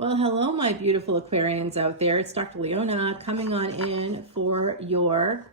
Well, hello, my beautiful Aquarians out there. It's Dr. Leona coming on in for your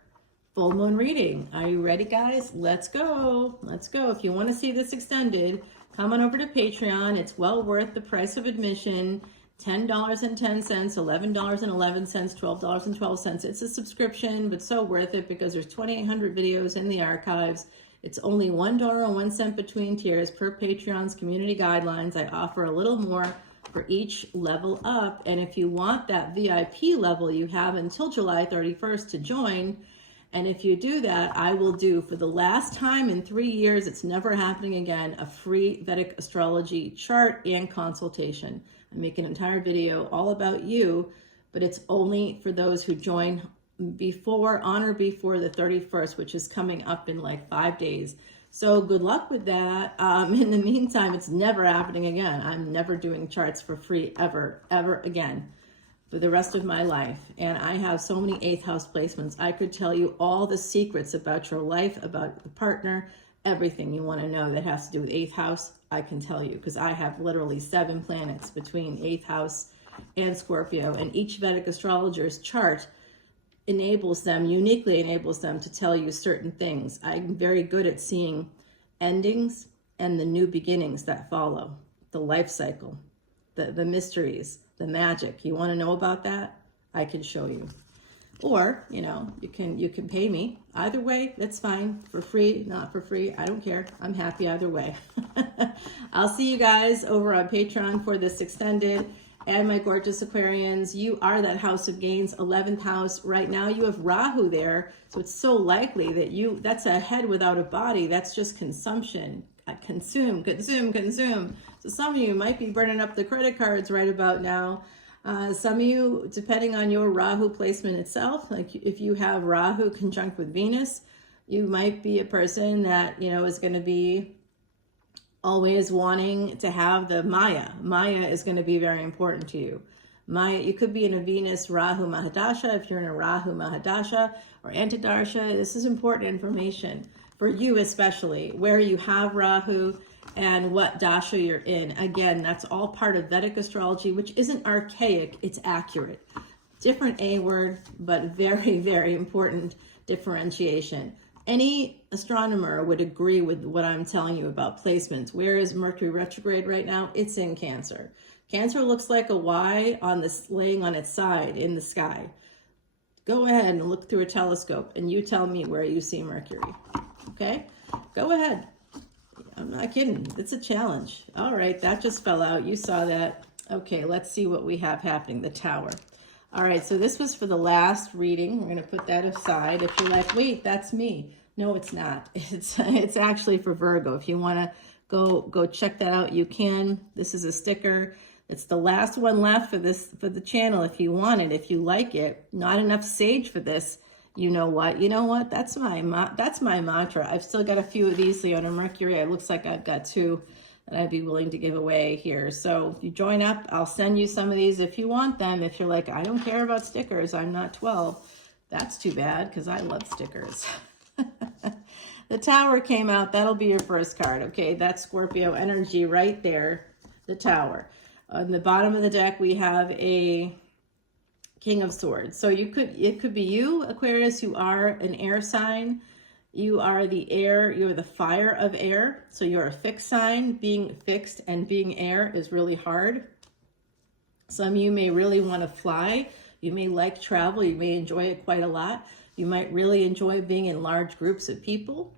full moon reading. Are you ready, guys? Let's go. Let's go. If you want to see this extended, come on over to Patreon. It's well worth the price of admission. $10.10, $11.11, $12.12. It's a subscription, but so worth it because there's 2,800 videos in the archives. It's only $1.01 between tiers per Patreon's community guidelines. I offer a little more for each level up, and if you want that VIP level, you have until July 31st to join. And if you do that, I will do, for the last time in 3 years, it's never happening again, a free Vedic astrology chart and consultation. I make an entire video all about you, but it's only for those who join on or before the 31st, which is coming up in like 5 days. So good luck with that. In the meantime, it's never happening again. I'm never doing charts for free ever again for the rest of my life. And I have so many 8th house placements. I could tell you all the secrets about your life, about the partner, everything you want to know that has to do with 8th house, I can tell you, because I have literally 7 planets between 8th house and Scorpio, and each Vedic astrologer's chart uniquely enables them to tell you certain things. I'm very good at seeing endings and the new beginnings that follow, the life cycle, the mysteries, the magic. You want to know about that? I can show you. Or, you can pay me. Either way, that's fine. For free, not for free, I don't care. I'm happy either way. I'll see you guys over on Patreon for this extended. And my gorgeous Aquarians, you are that house of gains, 11th house. Right now you have Rahu there, so it's so likely that that's a head without a body. That's just consumption. Consume. So some of you might be burning up the credit cards right about now. Some of you, depending on your Rahu placement itself, like if you have Rahu conjunct with Venus, you might be a person that, is going to be always wanting to have the Maya. Maya is going to be very important to you. Maya, you could be in a Venus Rahu Mahadasha. If you're in a Rahu Mahadasha or Antidarsha, this is important information for you, especially where you have Rahu and what dasha you're in. Again, that's all part of Vedic astrology, which isn't archaic, it's accurate. Different A word, but very, very important differentiation. Any astronomer would agree with what I'm telling you about placements. Where is Mercury retrograde right now? It's in Cancer. Cancer looks like a Y laying on its side in the sky. Go ahead and look through a telescope and you tell me where you see Mercury. Okay? Go ahead. I'm not kidding. It's a challenge. All right, that just fell out. You saw that. Okay, let's see what we have happening. The Tower. All right, so this was for the last reading. We're going to put that aside. If you're like, wait, that's me. No, it's not. It's actually for Virgo. If you want to go check that out, you can. This is a sticker. It's the last one left for the channel. If you want it, if you like it, not enough sage for this. You know what? That's my mantra. I've still got a few of these Leona Mercury. It looks like I've got 2 that I'd be willing to give away here. So if you join up, I'll send you some of these if you want them. If you're like, I don't care about stickers, I'm not 12. That's too bad because I love stickers. The Tower came out. That'll be your first card. Okay, that's Scorpio energy right there. The Tower. On the bottom of the deck, we have a King of Swords. So it could be you, Aquarius, who are an air sign. You are the air, you're the fire of air. So you're a fixed sign. Being fixed and being air is really hard. Some of you may really want to fly. You may like travel. You may enjoy it quite a lot. You might really enjoy being in large groups of people.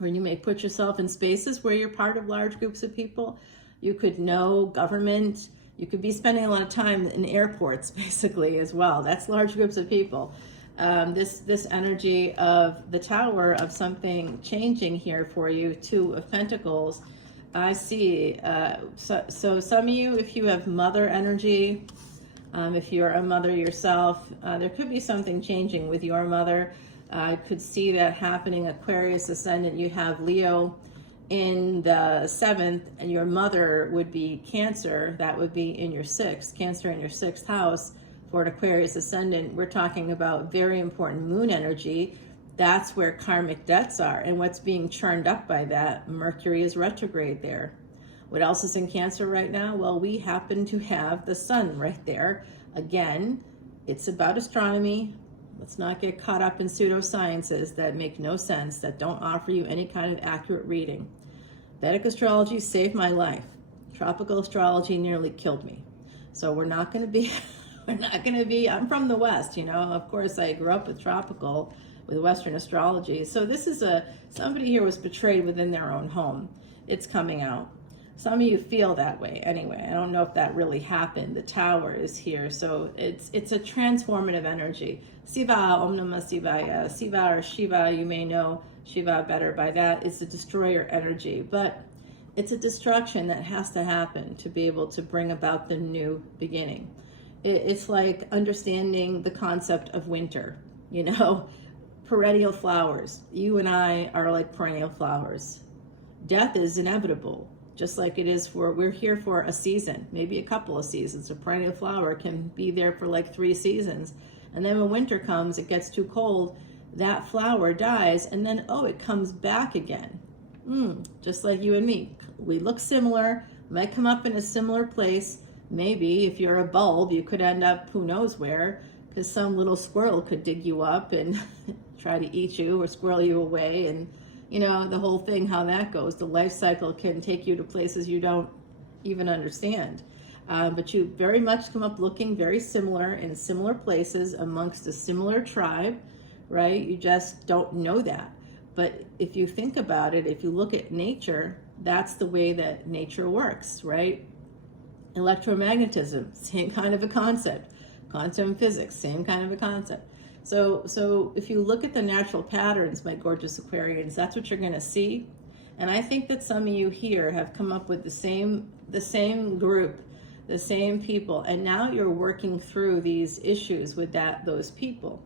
Or you may put yourself in spaces where you're part of large groups of people. You could know government. You could be spending a lot of time in airports, basically, as well. That's large groups of people. This energy of the Tower, of something changing here for you, 2 of Pentacles, I see. So some of you, if you have mother energy, if you're a mother yourself, there could be something changing with your mother. I could see that happening. Aquarius Ascendant, you have Leo in the 7th, and your mother would be Cancer. That would be in your 6th. Cancer in your 6th house. For an Aquarius Ascendant, we're talking about very important moon energy. That's where karmic debts are. And what's being churned up by that, Mercury is retrograde there. What else is in Cancer right now? Well, we happen to have the sun right there. Again, it's about astronomy. Let's not get caught up in pseudosciences that make no sense, that don't offer you any kind of accurate reading. Vedic astrology saved my life. Tropical astrology nearly killed me. So we're not going to be, I'm from the West, you know, of course I grew up with tropical, with Western astrology. So this is somebody here was betrayed within their own home. It's coming out. Some of you feel that way anyway. I don't know if that really happened. The Tower is here. So it's a transformative energy. Siva, Om Namah Shivaya. Siva or Shiva, you may know Shiva better by that, is the destroyer energy. But it's a destruction that has to happen to be able to bring about the new beginning. It's like understanding the concept of winter, you know, perennial flowers. You and I are like perennial flowers. Death is inevitable, just like it is we're here for a season, maybe a couple of seasons. A perennial flower can be there for like 3 seasons. And then when winter comes, it gets too cold, that flower dies, and then, oh, it comes back again. Just like you and me. We look similar, might come up in a similar place. Maybe if you're a bulb, you could end up who knows where, because some little squirrel could dig you up and try to eat you or squirrel you away. And, you know, the whole thing, how that goes. The life cycle can take you to places you don't even understand. But you very much come up looking very similar in similar places amongst a similar tribe, right? You just don't know that. But if you think about it, if you look at nature, that's the way that nature works, right? Electromagnetism, same kind of a concept. Quantum physics, same kind of a concept. So if you look at the natural patterns, my gorgeous Aquarians, that's what you're going to see. And I think that some of you here have come up with the same group, the same people, and now you're working through these issues with those people.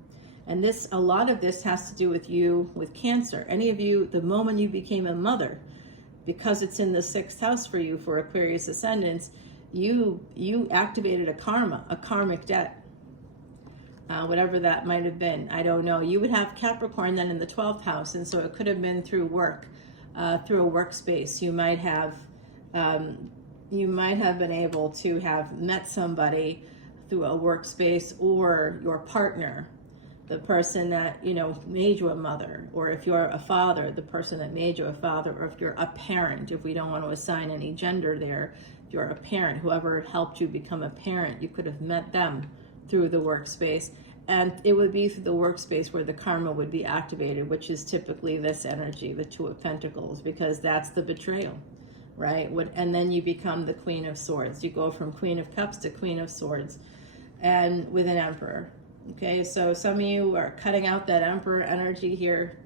And a lot of this has to do with you, with Cancer. Any of you, the moment you became a mother, because it's in the 6th house for you, for Aquarius ascendants, you activated a karmic debt, whatever that might have been. I don't know. You would have Capricorn then in the 12th house, and so it could have been through work, through a workspace. You might have been able to have met somebody through a workspace, or your partner, the person that, you know, made you a mother, or if you're a father, the person that made you a father, or if you're a parent, if we don't want to assign any gender there, if you're a parent, whoever helped you become a parent, you could have met them through the workspace. And it would be through the workspace where the karma would be activated, which is typically this energy, the 2 of Pentacles, because that's the betrayal, right? And then you become the Queen of Swords. You go from Queen of Cups to Queen of Swords, and with an Emperor. Okay, so some of you are cutting out that Emperor energy here.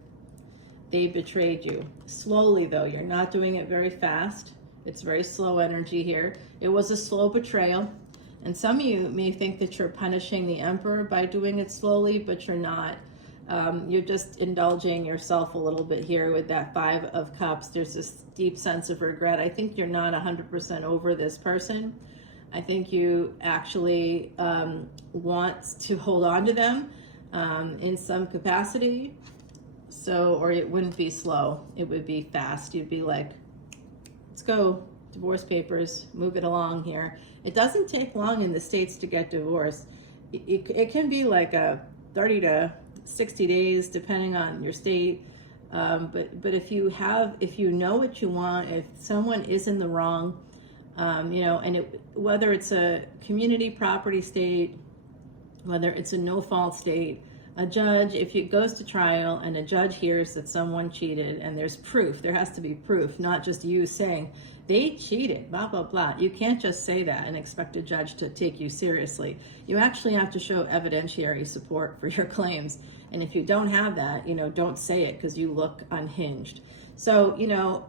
They betrayed you. Slowly, though. You're not doing it very fast. It's very slow energy here. It was a slow betrayal. And some of you may think that you're punishing the Emperor by doing it slowly, but you're not. You're just indulging yourself a little bit here with that 5 of Cups. There's this deep sense of regret. I think you're not 100% over this person. I think you actually want to hold on to them in some capacity. So, or it wouldn't be slow, it would be fast. You'd be like, let's go, divorce papers, move it along here. It doesn't take long in the States to get divorced. It can be like a 30 to 60 days, depending on your state. But if you know what you want, if someone is in the wrong, you know, and whether it's a community property state, whether it's a no-fault state, a judge, if it goes to trial and a judge hears that someone cheated and there's proof, there has to be proof, not just you saying, they cheated, blah, blah, blah. You can't just say that and expect a judge to take you seriously. You actually have to show evidentiary support for your claims. And if you don't have that, you know, don't say it because you look unhinged. So, you know,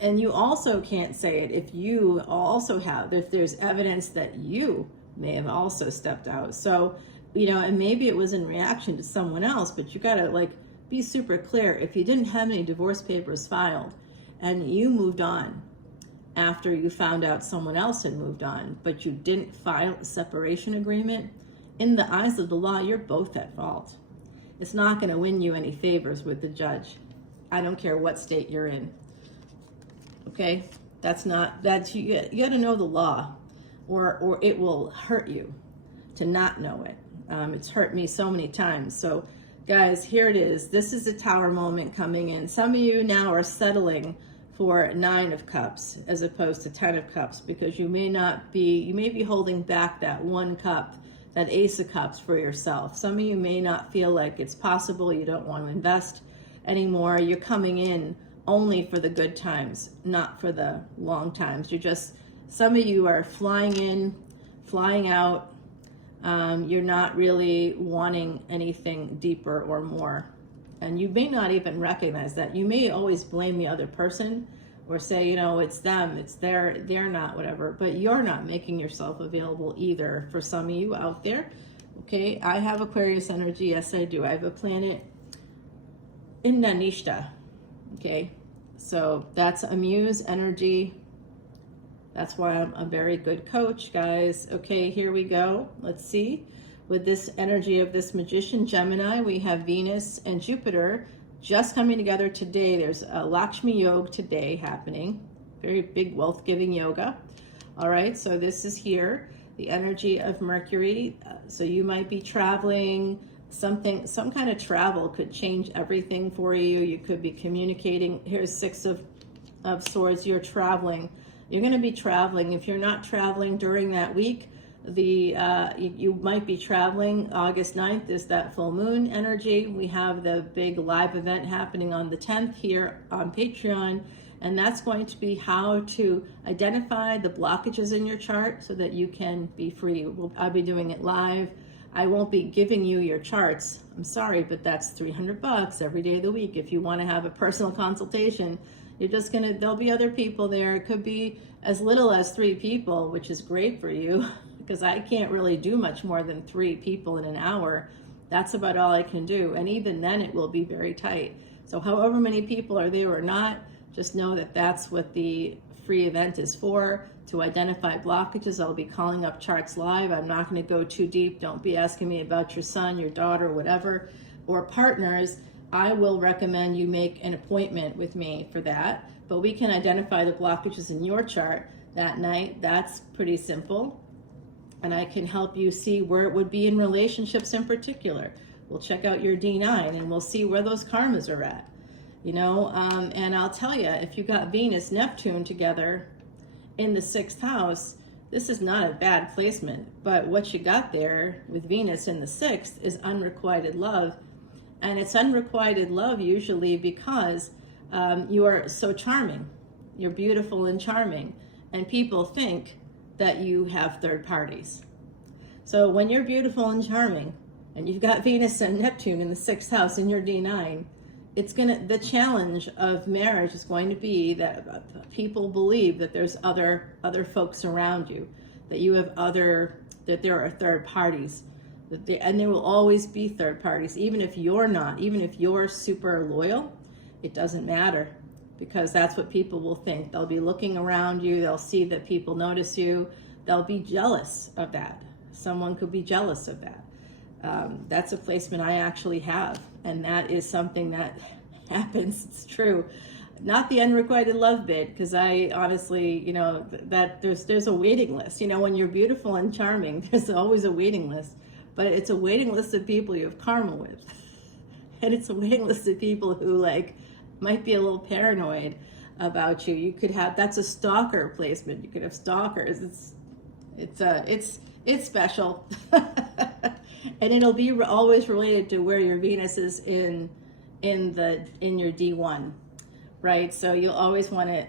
and you also can't say it if you also if there's evidence that you may have also stepped out. So, you know, and maybe it was in reaction to someone else, but you gotta like be super clear. If you didn't have any divorce papers filed and you moved on after you found out someone else had moved on, but you didn't file a separation agreement, in the eyes of the law, you're both at fault. It's not gonna win you any favors with the judge. I don't care what state you're in. Okay, That's not, that's, you got to know the law, or it will hurt you to not know it. It's hurt me so many times. So guys, here it is. This is the Tower moment coming in. Some of you now are settling for 9 of Cups as opposed to 10 of Cups, because you may be holding back that 1 cup, that Ace of Cups for yourself. Some of you may not feel like it's possible. You don't want to invest anymore. You're coming in only for the good times, not for the long times. Some of you are flying in, flying out. You're not really wanting anything deeper or more. And you may not even recognize that. You may always blame the other person or say, you know, it's them, they're not, whatever. But you're not making yourself available either for some of you out there. Okay, I have Aquarius energy. Yes, I do. I have a planet in Nanishta. Okay, so that's a Muse energy. That's why I'm a very good coach, guys. Okay, here we go. Let's see. With this energy of this magician, Gemini, we have Venus and Jupiter just coming together today. There's a Lakshmi Yoga today happening. Very big wealth-giving yoga. All right, so this is here. The energy of Mercury. So you might be traveling. Some kind of travel could change everything for you. You could be communicating. Here's 6 of Swords. You're traveling. You're going to be traveling. If you're not traveling during that week, you might be traveling. August 9th is that full moon energy. We have the big live event happening on the 10th here on Patreon, and that's going to be how to identify the blockages in your chart so that you can be free. I'll be doing it live. I won't be giving you your charts. I'm sorry, but that's $300 every day of the week. If you want to have a personal consultation, there'll be other people there. It could be as little as 3 people, which is great for you, because I can't really do much more than 3 people in an hour. That's about all I can do. And even then it will be very tight. So however many people are there or not, just know that that's what the free event is for, to identify blockages. I'll be calling up charts live. I'm not going to go too deep. Don't be asking me about your son, your daughter, whatever, or partners. I will recommend you make an appointment with me for that, but we can identify the blockages in your chart that night. That's pretty simple. And I can help you see where it would be in relationships in particular. We'll check out your D9 and we'll see where those karmas are at. You know, and I'll tell you, if you got Venus, Neptune together in the 6th house, this is not a bad placement. But what you got there with Venus in the 6th is unrequited love. And it's unrequited love usually because you are so charming. You're beautiful and charming. And people think that you have third parties. So when you're beautiful and charming, and you've got Venus and Neptune in the 6th house in your D9, the challenge of marriage is going to be that people believe that there's other folks around you, that you have that there are third parties, and there will always be third parties, even if you're not, even if you're super loyal, it doesn't matter, because that's what people will think. They'll be looking around you, they'll see that people notice you, they'll be jealous of that. Someone could be jealous of that. That's a placement I actually have, and that is something that happens. It's true. Not the unrequited love bit, because I honestly, you know, that there's a waiting list. You know, when you're beautiful and charming, there's always a waiting list, but it's a waiting list of people you have karma with, and it's a waiting list of people who might be a little paranoid about you. You could have, that's a stalker placement. You could have stalkers. It's special. And it'll be always related to where your Venus is in your D1, right? So you'll always want to,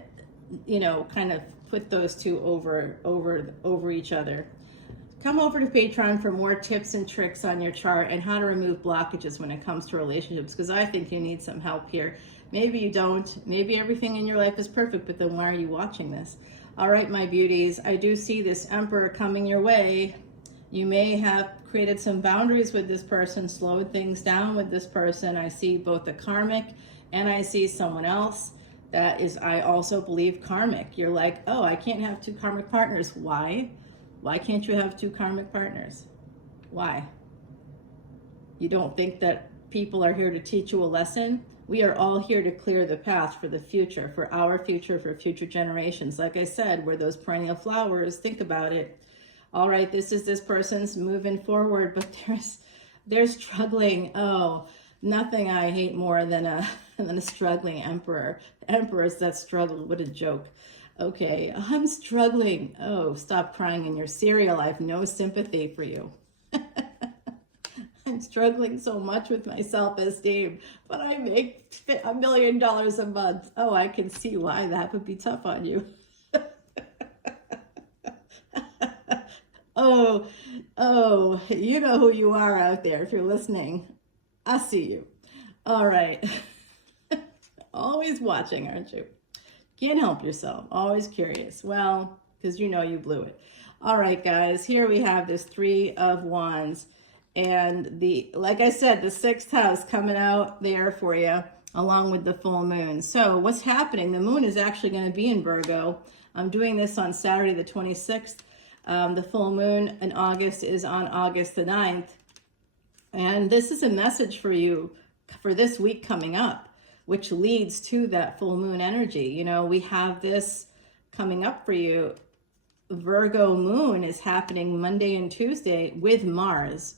you know, kind of put those two over each other. Come over to Patreon for more tips and tricks on your chart and how to remove blockages when it comes to relationships, because I think you need some help here. Maybe you don't. Maybe everything in your life is perfect, but then why are you watching this? All right, my beauties, I do see this Emperor coming your way. You may have created some boundaries with this person, slowed things down with this person. I see both a karmic and I see someone else that is, I also believe, karmic. You're like, oh, I can't have 2 karmic partners. Why? Why can't you have 2 karmic partners? Why? You don't think that people are here to teach you a lesson? We are all here to clear the path for the future, for our future, for future generations. Like I said, we're those perennial flowers. Think about it. All right, this person's moving forward, but they're struggling. Oh, nothing I hate more than a struggling emperor. Emperors that struggle, what a joke. Okay, I'm struggling. Oh, stop crying in your cereal. I have no sympathy for you. I'm struggling so much with my self-esteem, but I make $1 million a month. Oh, I can see why that would be tough on you. Oh, you know who you are out there if you're listening. I see you. All right. Always watching, aren't you? Can't help yourself. Always curious. Well, because you know you blew it. All right, guys. Here we have this 3 of Wands. And like I said, the 6th house coming out there for you, along with the full moon. So what's happening? The moon is actually going to be in Virgo. I'm doing this on Saturday the 26th. The full moon in August is on August the 9th. And this is a message for you for this week coming up, which leads to that full moon energy. You know, we have this coming up for you. Virgo moon is happening Monday and Tuesday with Mars.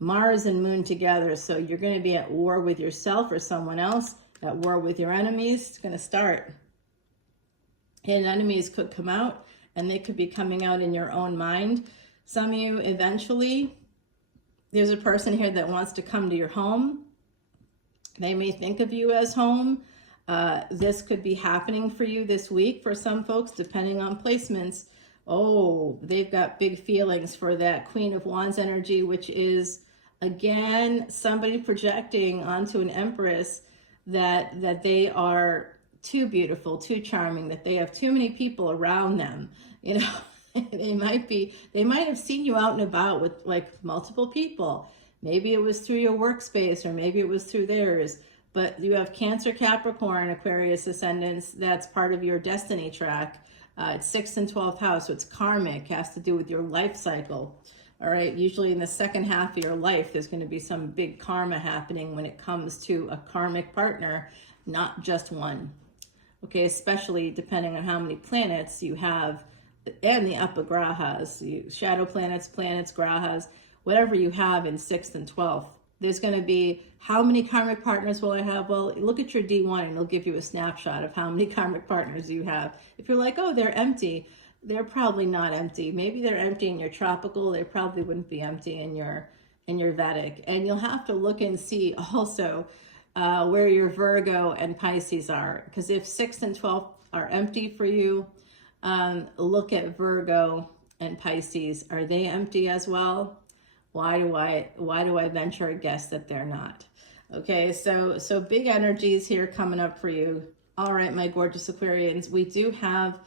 Mars and moon together. So you're going to be at war with yourself or someone else, at war with your enemies. It's going to start. And enemies could come out, and they could be coming out in your own mind. Some of you eventually, there's a person here that wants to come to your home. They may think of you as home. This could be happening for you this week for some folks, depending on placements. Oh, they've got big feelings for that Queen of Wands energy, which is, again, somebody projecting onto an Empress that they are too beautiful, too charming, that they have too many people around them. You know, they might have seen you out and about with like multiple people. Maybe it was through your workspace, or maybe it was through theirs. But you have Cancer, Capricorn, Aquarius ascendants. That's part of your destiny track. It's 6th and 12th house, so it's karmic, has to do with your life cycle. All right, usually in the second half of your life, there's going to be some big karma happening when it comes to a karmic partner, not just one. Okay, especially depending on how many planets you have, and the apagrahas, shadow planets, grahas, whatever you have in 6th and 12th. There's going to be, how many karmic partners will I have? Well, look at your D1 and it'll give you a snapshot of how many karmic partners you have. If you're like, oh, they're empty, they're probably not empty. Maybe they're empty in your tropical. They probably wouldn't be empty in your Vedic. And you'll have to look and see also where your Virgo and Pisces are. Because if 6th and 12th are empty for you, look at Virgo and Pisces. Are they empty as well? Why do I venture a guess that they're not? Okay, so big energies here coming up for you. All right, my gorgeous Aquarians, we do have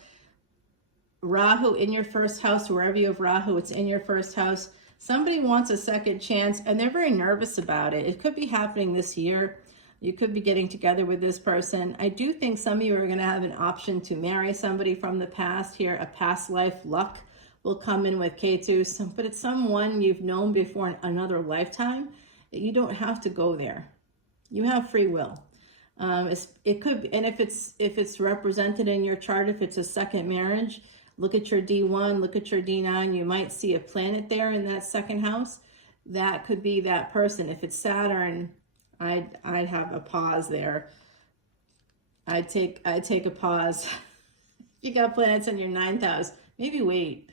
Rahu in your first house. Wherever you have Rahu, it's in your first house. Somebody wants a second chance, and they're very nervous about it. It could be happening this year. You could be getting together with this person. I do think some of you are going to have an option to marry somebody from the past here. A past life luck will come in with K2, but it's someone you've known before in another lifetime. You don't have to go there. You have free will. It could be, and if it's represented in your chart, if it's a second marriage, look at your D1, look at your D9. You might see a planet there in that second house. That could be that person. If it's Saturn, I'd have a pause there. I'd take a pause. If you got planets in your 9th house, maybe wait.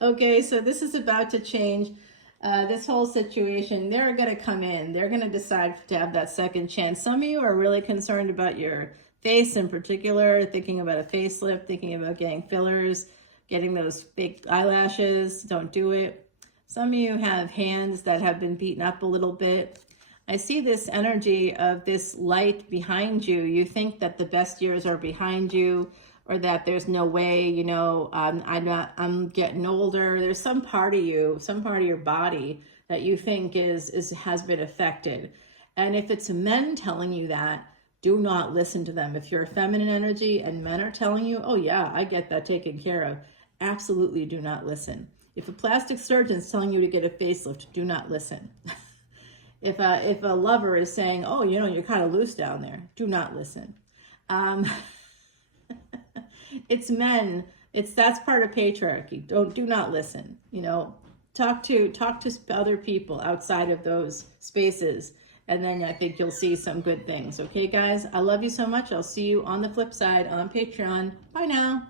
Okay, so this is about to change. This whole situation, they're going to come in. They're going to decide to have that second chance. Some of you are really concerned about your face in particular, thinking about a facelift, thinking about getting fillers, getting those fake eyelashes. Don't do it. Some of you have hands that have been beaten up a little bit. I see this energy of this light behind you. You think that the best years are behind you, or that there's no way, you know, I'm getting older. There's some part of you, some part of your body that you think has been affected. And if it's men telling you that, do not listen to them. If you're a feminine energy and men are telling you, oh yeah, I get that taken care of, absolutely do not listen. If a plastic surgeon is telling you to get a facelift, do not listen. If a lover is saying, oh, you know, you're kind of loose down there, do not listen. It's men. That's part of patriarchy. Do not listen. You know, talk to other people outside of those spaces, and then I think you'll see some good things. Okay, guys, I love you so much. I'll see you on the flip side on Patreon. Bye now.